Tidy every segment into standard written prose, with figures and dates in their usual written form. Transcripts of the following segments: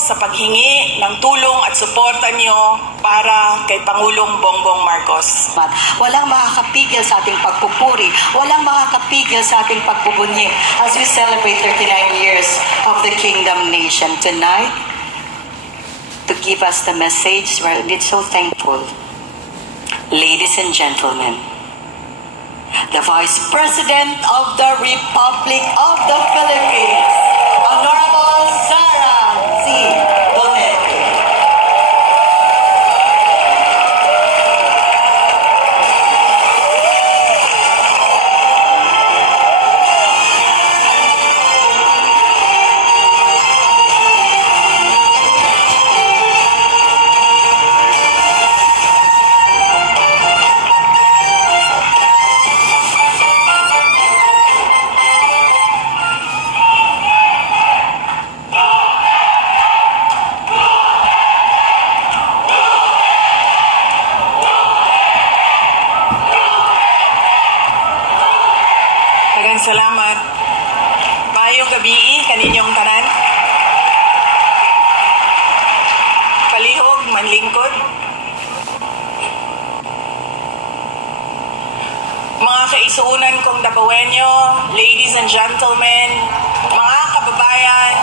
sa paghingi ng tulong at suporta niyo para kay Pangulong Bongbong Marcos. Walang makakapigil sa ating pagpupuri, walang makakapigil sa ating pagbubunyi as we celebrate 39 years of the Kingdom Nation tonight. To give us the message, we're indeed so thankful. Ladies and gentlemen, the Vice President of the Republic of the Philippines, Honorable Sara C. Duterte. Salamat. Maayong gabi kaninyong tanan. Palihog, manlingkod. Mga kaisuunan kong Dabawenyo, ladies and gentlemen, mga kababayan,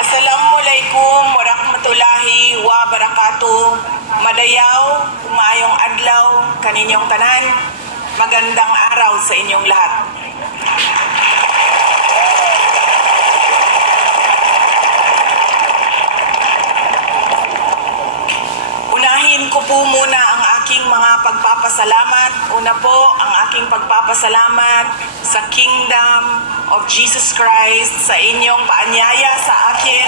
Assalamualaikum warahmatullahi wabarakatuh. Madayaw, umayong adlaw kaninyong tanan. Magandang araw sa inyong lahat. Unahin ko po muna ang aking mga pagpapasalamat. Una po ang aking pagpapasalamat sa Kingdom of Jesus Christ sa inyong paanyaya sa akin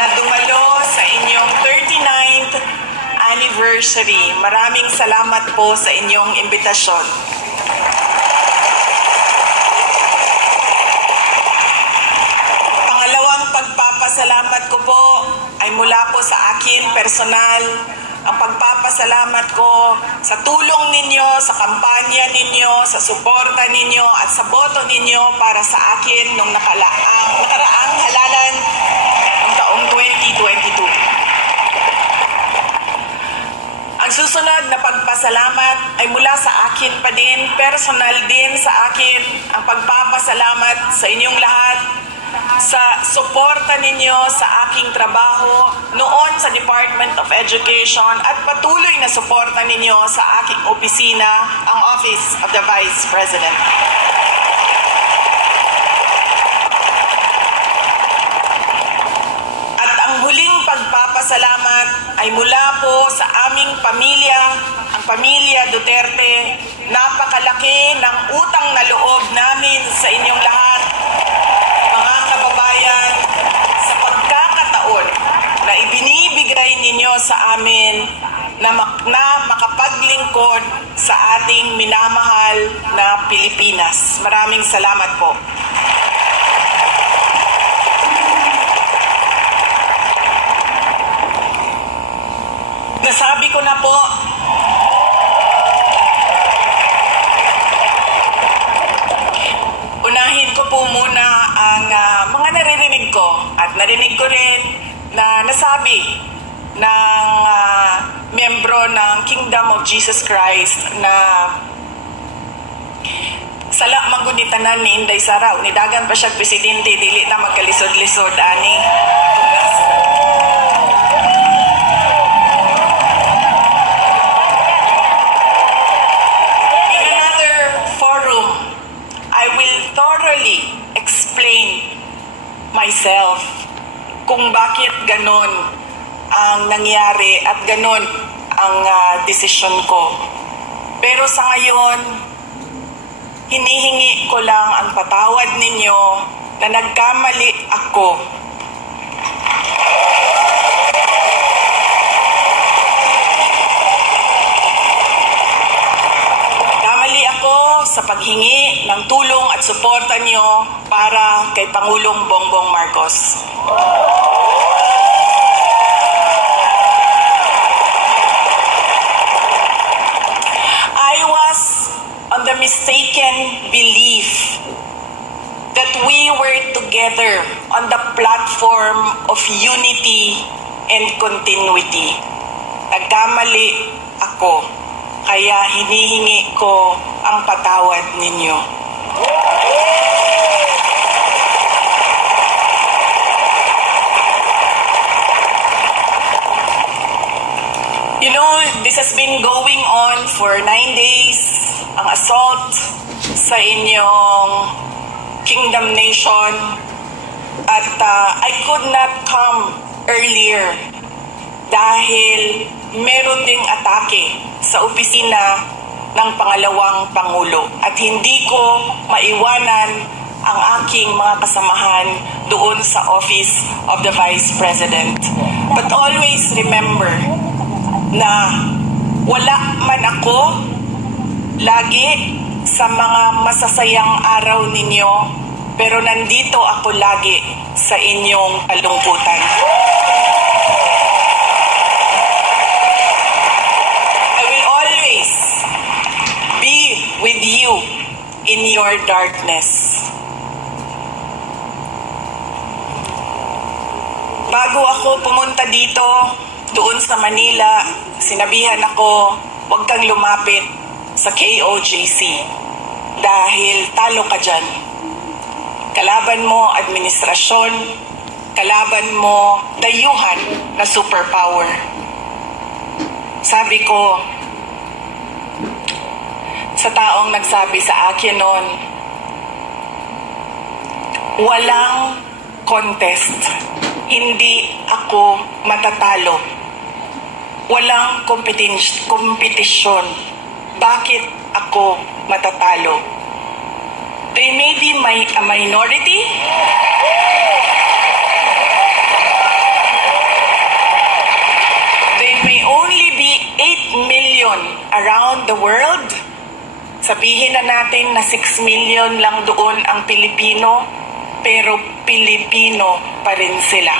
na dumalo sa inyong 39th anniversary. Maraming salamat po sa inyong imbitasyon. Pangalawang pagpapasalamat ko po ay mula po sa akin personal. Ang pagpapasalamat ko sa tulong ninyo, sa kampanya ninyo, sa suporta ninyo at sa boto ninyo para sa akin nung nakaraang halalan ng taong 2022. Ang susunod na pagpasalamat ay mula sa akin pa din, personal din sa akin, ang pagpapasalamat sa inyong lahat sa suporta ninyo sa aking trabaho noon sa Department of Education at patuloy na suporta ninyo sa aking opisina, ang Office of the Vice President. Huling pagpapasalamat ay mula po sa aming pamilya, ang pamilya Duterte. Napakalaki ng utang na loob namin sa inyong lahat, mga kababayan, sa pagkakataon na ibinibigay ninyo sa amin na makapaglingkod sa ating minamahal na Pilipinas. Maraming salamat po. Nasabi ko na po, unahin ko po muna ang mga naririnig ko at narinig ko rin na nasabi ng membro ng Kingdom of Jesus Christ na sala maggunitanan ni Inday Sara, unidagan pa siya presidente, dili na magkalisod-lisod, ani. Explain myself kung bakit ganon ang nangyari at ganon ang desisyon ko. Pero sa ngayon, hinihingi ko lang ang patawad ninyo na nagkamali ako. Sa paghingi ng tulong at suporta niyo para kay Pangulong Bongbong Marcos. I was on the mistaken belief that we we were together on the platform of unity and continuity. Nagkamali ako, kaya hinihingi ko ang patawad ninyo. You know, this has been going on for 9 days, ang assault sa inyong Kingdom Nation, at I could not come earlier dahil meron ding atake sa opisina ng pangalawang Pangulo at hindi ko maiwanan ang aking mga kasamahan doon sa Office of the Vice President. But always remember na wala man ako lagi sa mga masasayang araw ninyo, pero nandito ako lagi sa inyong kalungkutan. I will always be with you in your darkness. Bago ako pumunta dito, doon sa Manila, sinabihan ako, huwag kang lumapit sa KOJC dahil talo ka dyan. Kalaban mo administrasyon, kalaban mo dayuhan na superpower. Sabi ko sa taong nagsabi sa akin noon, walang contest, hindi ako matatalo. Walang kompetisyon. Bakit ako matatalo? They may be a minority. They may only be 8 million around the world. Sabihin na natin na 6 million lang doon ang Pilipino, pero Pilipino pa rin sila.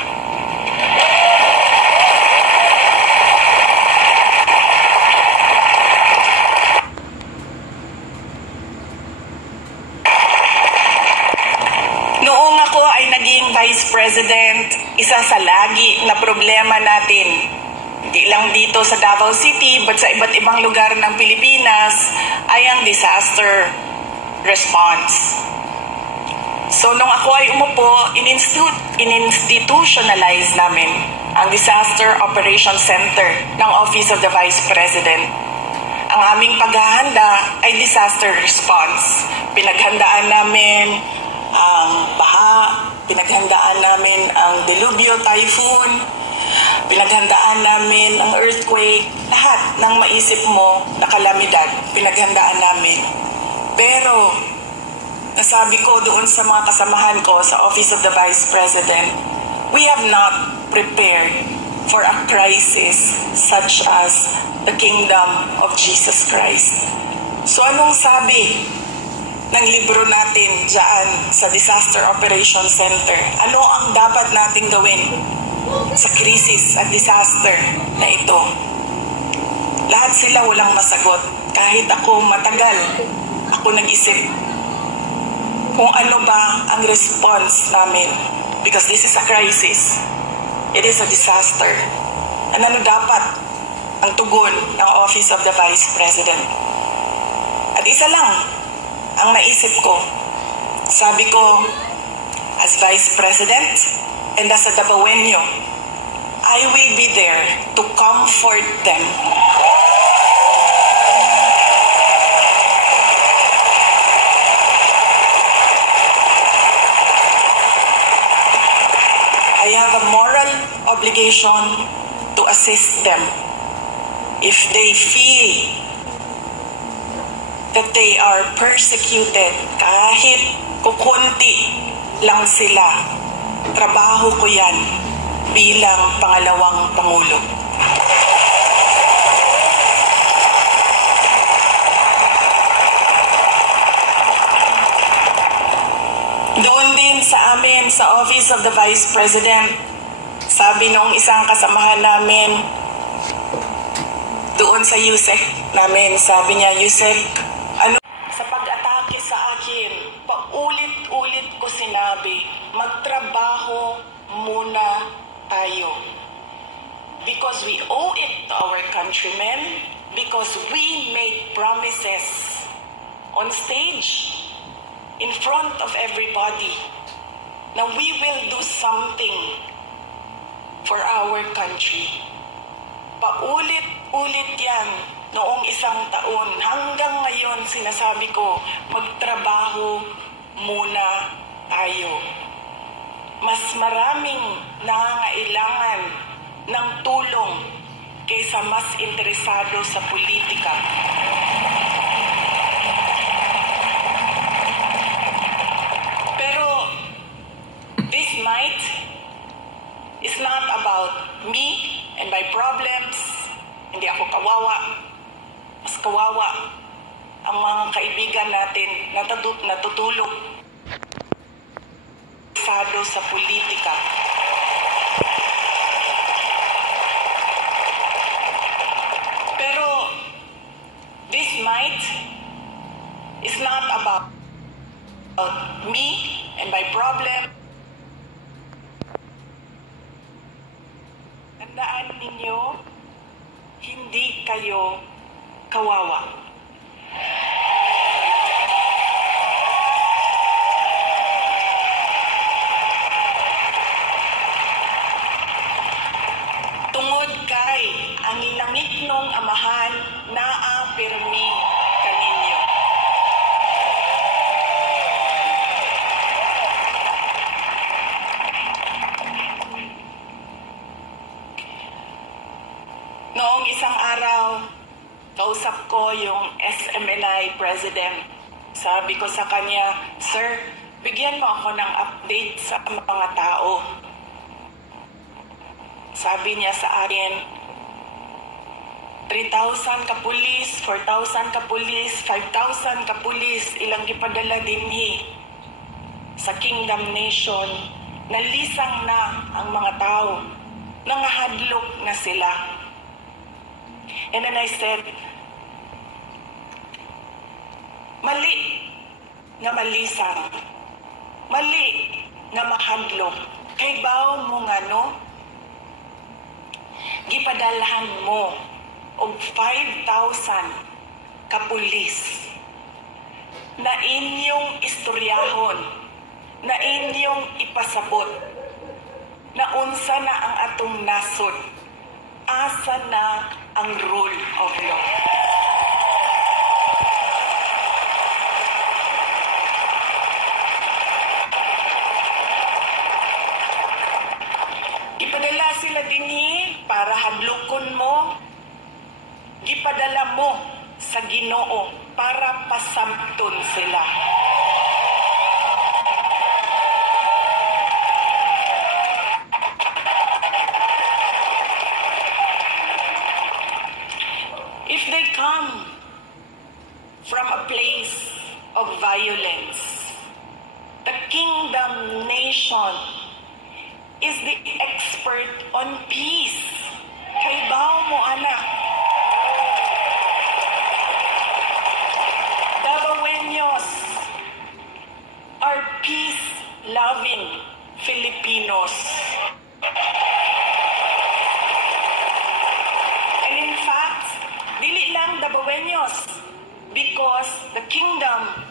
Noong ako ay naging Vice President, isa sa lagi na problema natin, hindi lang dito sa Davao City, but sa iba't ibang lugar ng Pilipinas, ay ang disaster response. So nung ako ay umupo, in-institutionalize namin ang Disaster Operations Center ng Office of the Vice President. Ang aming paghahanda ay disaster response. Pinaghandaan namin ang baha, pinaghandaan namin ang delubyo, typhoon, pinaghandaan namin ang earthquake, lahat ng maisip mo na kalamidad, pinaghandaan namin. Pero, nasabi ko doon sa mga kasamahan ko sa Office of the Vice President, we have not prepared for a crisis such as the Kingdom of Jesus Christ. So anong sabi ng libro natin dyan sa Disaster Operations Center? Ano ang dapat nating gawin sa krisis at disaster na ito? Lahat sila walang masagot. Kahit ako matagal, ako nag-isip kung ano ba ang response namin. Because this is a crisis. It is a disaster. Ano dapat ang tugon ng Office of the Vice President? At isa lang ang naisip ko. Sabi ko, as Vice President and as a Davaoenyo, I will be there to comfort them. I have a moral obligation to assist them if they feel that they are persecuted, kahit kukunti lang sila. Trabaho ko yan bilang pangalawang Pangulo. Doon din sa amin, sa Office of the Vice President, sabi noong isang kasamahan namin, doon sa USEC namin, sabi niya, USEC, ano, sa pag-atake sa akin, paulit Paulit-ulit ko sinabi, magtrabaho muna tayo. Because we owe it to our countrymen, because we made promises on stage, in front of everybody, na we will do something for our country. Paulit-ulit yan noong isang taon. Hanggang ngayon, sinasabi ko, magtrabaho muna tayo. Mas maraming nangangailangan ng tulong kaysa mas interesado sa politika. Pero this night is not about me and my problems. Hindi ako kawawa. Mas kawawa ang mga kaibigan natin na natutulog sa politika. Pero this night is not about me and my problem. Tandaan ninyo, hindi kayo kawawa. Tungod kay ang langit nung amahan naapirmi kaninyo. Noong isang araw, kausap ko yung SMNI president. Sabi ko sa kanya, "Sir, bigyan mo ako ng update sa mga tao." Sabi niya sa akin, 3,000 ka pulis, 4,000 ka pulis, 5,000 ka pulis, ilang gipadala dinhi sa Kingdom Nation. Nalisang na ang mga tao. Nangahadlok na sila. And then I said, mali nga malisang, mali nga mahadlok. Kay bawo mo nga no, gipadalhan mo og 5,000 ka pulis na inyong istoryahon, na inyong ipasabot, na unsa na ang atong nasod, asa na ang rule of law. Gipadala sila dinhi para hadlokon mo. Gipadala mo sa Ginoo para pasabton sila. If they come from a place of violence, the Kingdom Nation is the expert on peace. Kay bao mo anak. Dabaweños are peace-loving Filipinos. And in fact, dili lang Dabaweños, because the Kingdom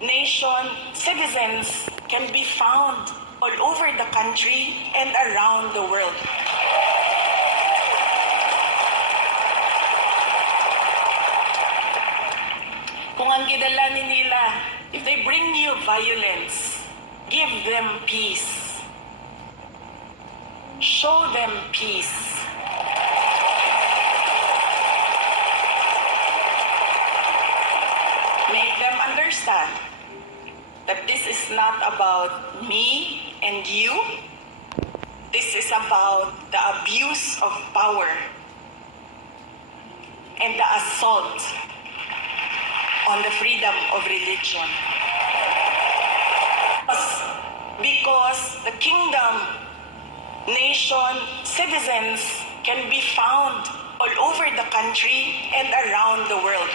Nation citizens can be found all over the country and around the world. Kung ang gidala nila, if they bring you violence, give them peace. Show them peace. Make them understand that this is not about me and you. This is about the abuse of power and the assault on the freedom of religion. Because the Kingdom Nation citizens can be found all over the country and around the world.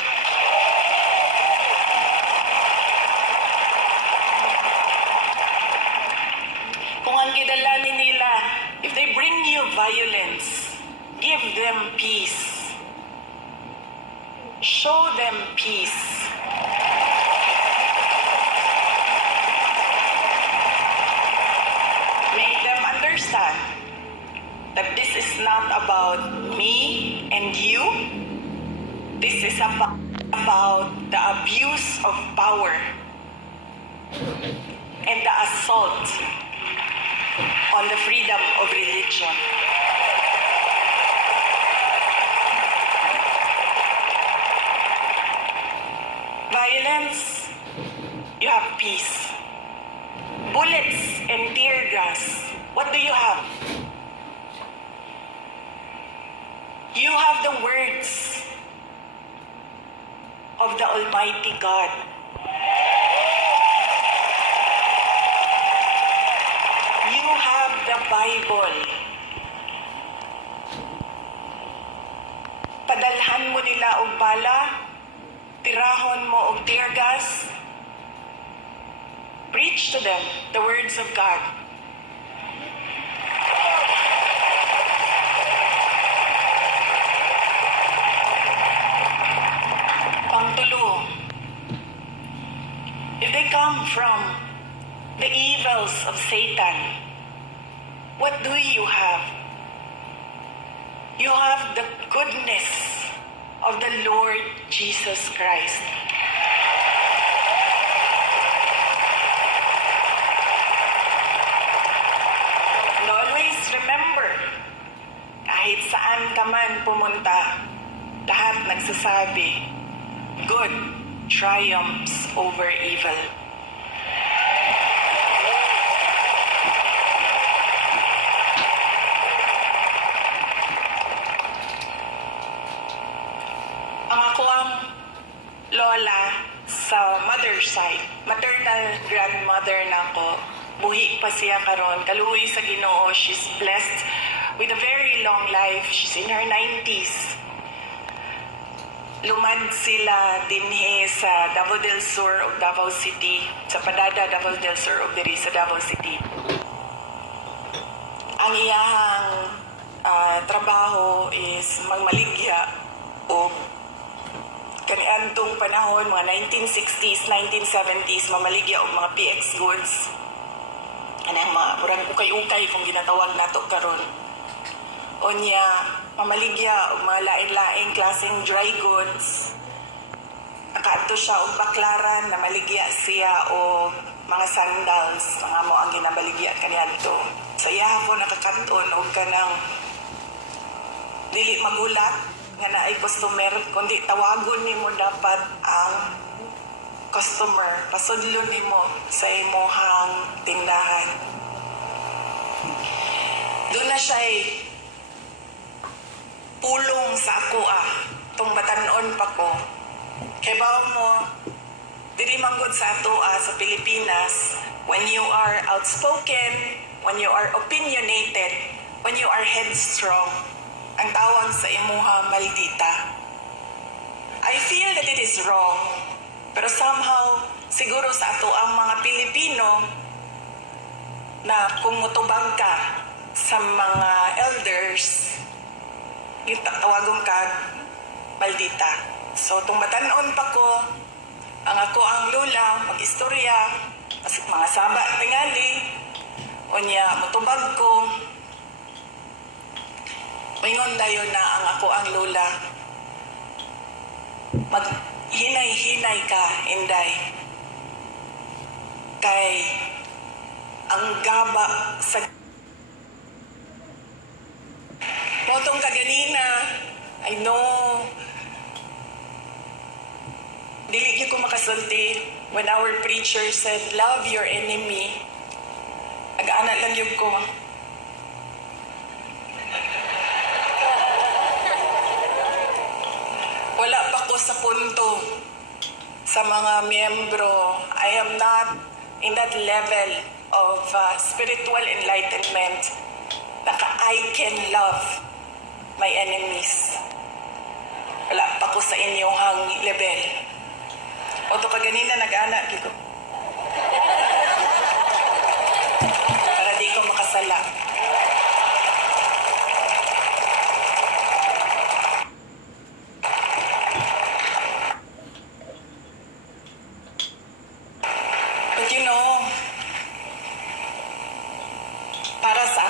violence. Give them peace. Show them peace. Make them understand that this is not about me and you. This is about the abuse of power and the assault on the freedom of religion. Violence, you have peace. Bullets and tear gas, what do you have? You have the words of the Almighty God. You have the Bible. Padalhan mo nila og bala, tirahon mo og tear gas. Preach to them the words of God. Pangtulo, if they come from the evils of Satan, what do you have? You have the goodness of the Lord Jesus Christ. And always remember, kahit saan ka man pumunta, lahat nagsasabi, good triumphs over evil. Ang ako ang lola sa mother side, maternal grandmother na ako, buhi pa siya karon, kaluoy sa Ginoo. She's blessed with a very long life. She's in her 90s. Lumad sila dinhi sa Davao del Sur o Davao City, sa Padada Davao del Sur o diri sa Davao City. Ang iyahang trabaho is magmaligya o kaniadtong panahon, mga 1960s, 1970s, mamaligya og mga PX goods. Anang mga murag ukay-ukay kung ginatawag nato karon. Onya, mamaligya og mga lain-laing klaseng dry goods. Nakaadto siya og baklaran, na maligya siya og mga sandals, mga mo ang ginabaligya kaniadto. So iya hapon nakakanton og kanang dili magulat nga naay customer, kundi tawagon nimo dapat ang customer, pasudlon nimo sa imong tindahan. Doon na siya'y pulong sa ako tong batanon pa ko. Kaya ba mo, diri manggod sa ato sa Pilipinas, when you are outspoken, when you are opinionated, when you are headstrong, ang tawag sa imuha maldita. I feel that it is wrong, pero somehow, siguro sa ato ang mga Pilipino, na kung mutubag ka sa mga elders, yung tawagon ka, maldita. So, itong matanon pa ko, ang ako ang lula, mag-istorya, mga saba tingali, unya, mutubag ko, mingon dayon na ang ako ang lula. Maghinay-hinay ka, Inday. Kay ang gaba sa motong kaganina, I know, dili ko makasulti when our preacher said, love your enemy. Aga-ana lang yun ko. Wala pa ko sa punto sa mga miyembro. I am not in that level of spiritual enlightenment na I can love my enemies. Wala pa ko sa inyong level. O to kaganina nag-ana ko. Para di ko makasala.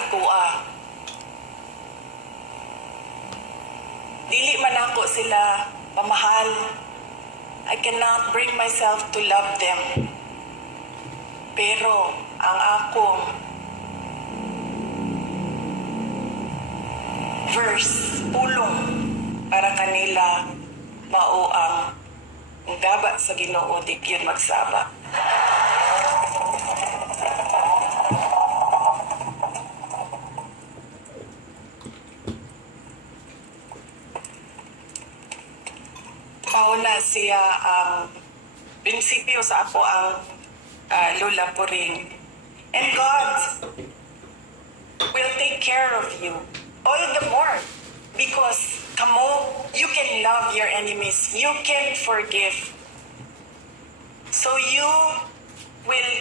sa kuha. Dili man ako sila pamahal. I cannot bring myself to love them. Pero ang akong verse, pulong para kanila mao ang gaba sa Ginoo di gyud magsaba. Pauna siya ang prinsipyo sa ako ang Lula Puring. And God will take care of you all the more because kamo, you can love your enemies, you can forgive, so you will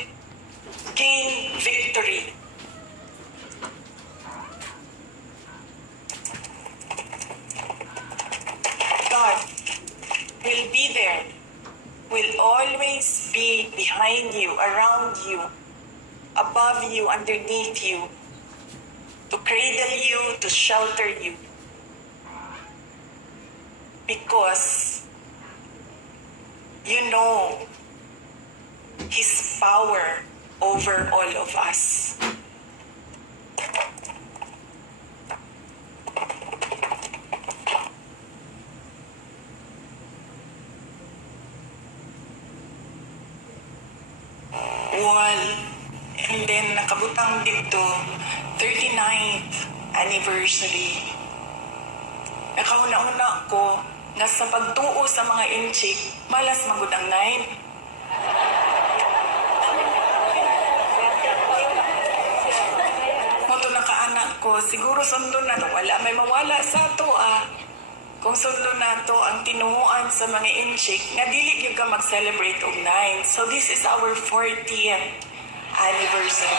gain victory. God will be there, will always be behind you, around you, above you, underneath you, to cradle you, to shelter you. Because you know His power over all of us. Wall. And then nakabutang dito 39th anniversary. Nakauna-una ko na sa pagtuo sa mga inchik, malas magud ang 9. Moto nakaanak ko, siguro sundo na to. Wala may mawala sa to Kung sundo na to ang tinuuan sa mga inchik, nga dili gyud ka mag-celebrate og 9. So this is our 40th anniversary.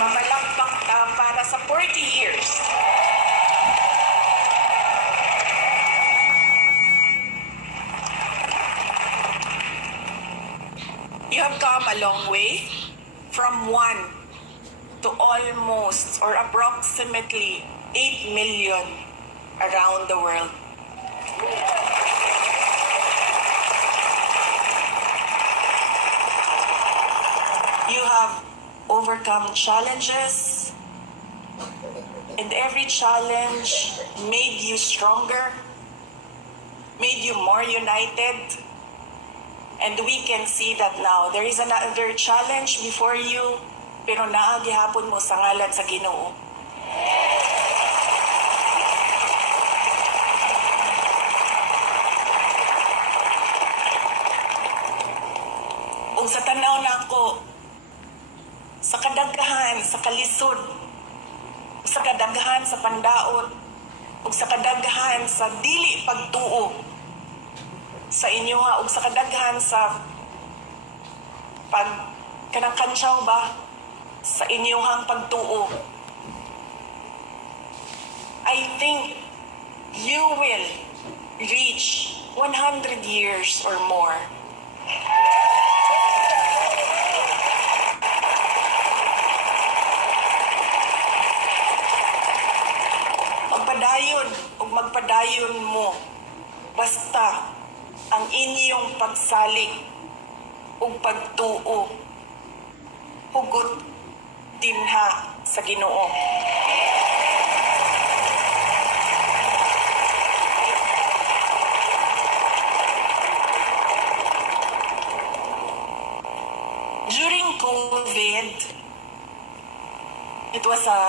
Mamalakpak ka para sa 40 years. You have come a long way from 1 to almost or approximately 8 million around the world. You have overcome challenges, and every challenge made you stronger, made you more united, and we can see that now. There is another challenge before you, pero naagihapon mo sa ngalan sa Ginoo. O sa tanaw na ako, sa kadaghahan, sa kalisod, sa kadaghahan sa pandaot, ug sa kadaghahan sa dili pagtuo sa inyo ug sa kadaghahan sa kanang kantsaw ba sa inyong pagtuo. I think you will reach 100 years or more. Magpadayon mo basta ang inyong pagsalig ug pagtuo hugot dinha sa Ginoo. During COVID, it was a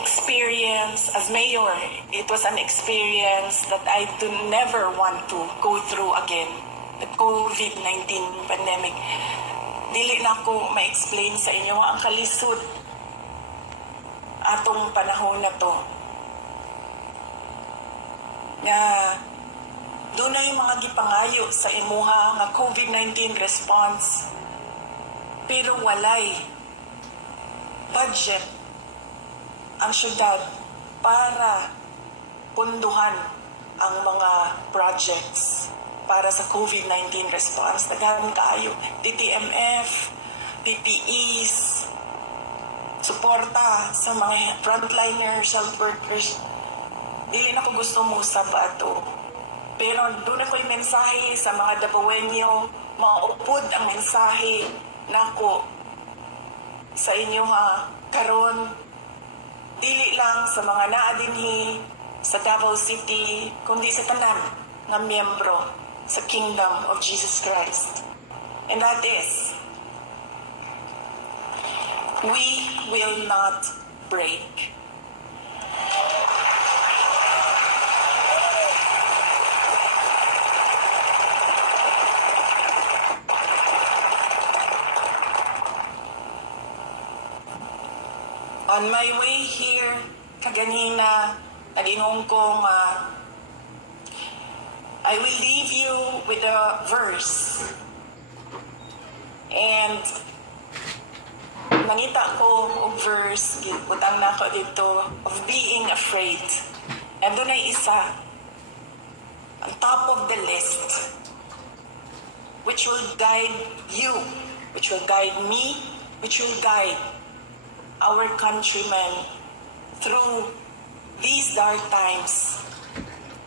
experience as mayor. It was an experience that I do never want to go through again. The COVID-19 pandemic. Dili na ko ma-explain sa inyo ang kalisod atong panahon na to. Nga doon na yung mga gipangayo sa imuha nga COVID-19 response. Pero walay budget ang syudad para punduhan ang mga projects para sa COVID-19 response. Naghahan kaayo. DTMF, PPEs, suporta sa mga frontliners, health workers. Dili na ko gusto mo sa bato. Pero doon ako'y mensahe sa mga Dabawenyo, maupod ang mensahe nako sa inyo ha. Karon, dili lang sa mga naadinhi sa Davao City, kundi sa tanan ng miyembro sa Kingdom of Jesus Christ. And that is, we will not break. On my way here, kaganina, nag-inong kong, I will leave you with a verse. And nangita ko og verse, butang na ko dito, of being afraid. And doon ay isa, on top of the list, which will guide you, which will guide me, which will guide our countrymen through these dark times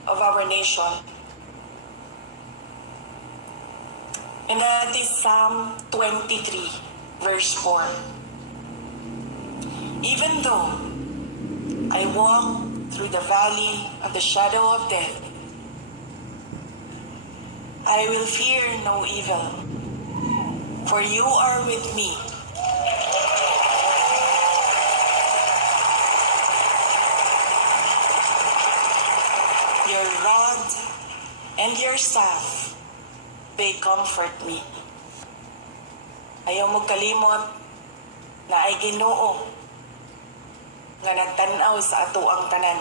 of our nation. And that is Psalm 23, verse 4. Even though I walk through the valley of the shadow of death, I will fear no evil, for you are with me. Your rod and your staff, they comfort me. Ayaw mo kalimot na ay Ginoo nga nagtanaw sa ato ang tanan.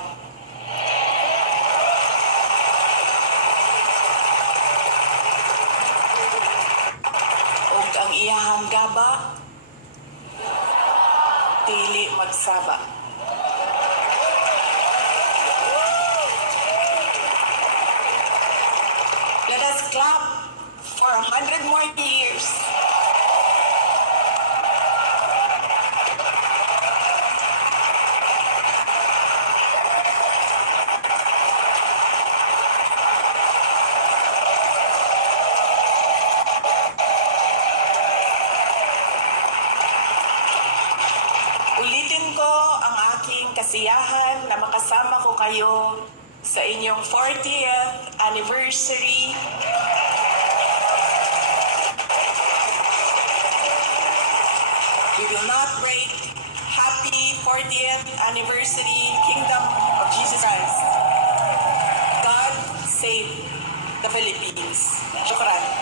Ug ang iyahang gaba, dili magsaba. Let us clap for 100 more years. Ulitin ko ang aking kasiyahan na makasama ko kayo sa inyong 40th anniversary. We will not break. Happy 40th anniversary, Kingdom of Jesus Christ. God save the Philippines. Shukran.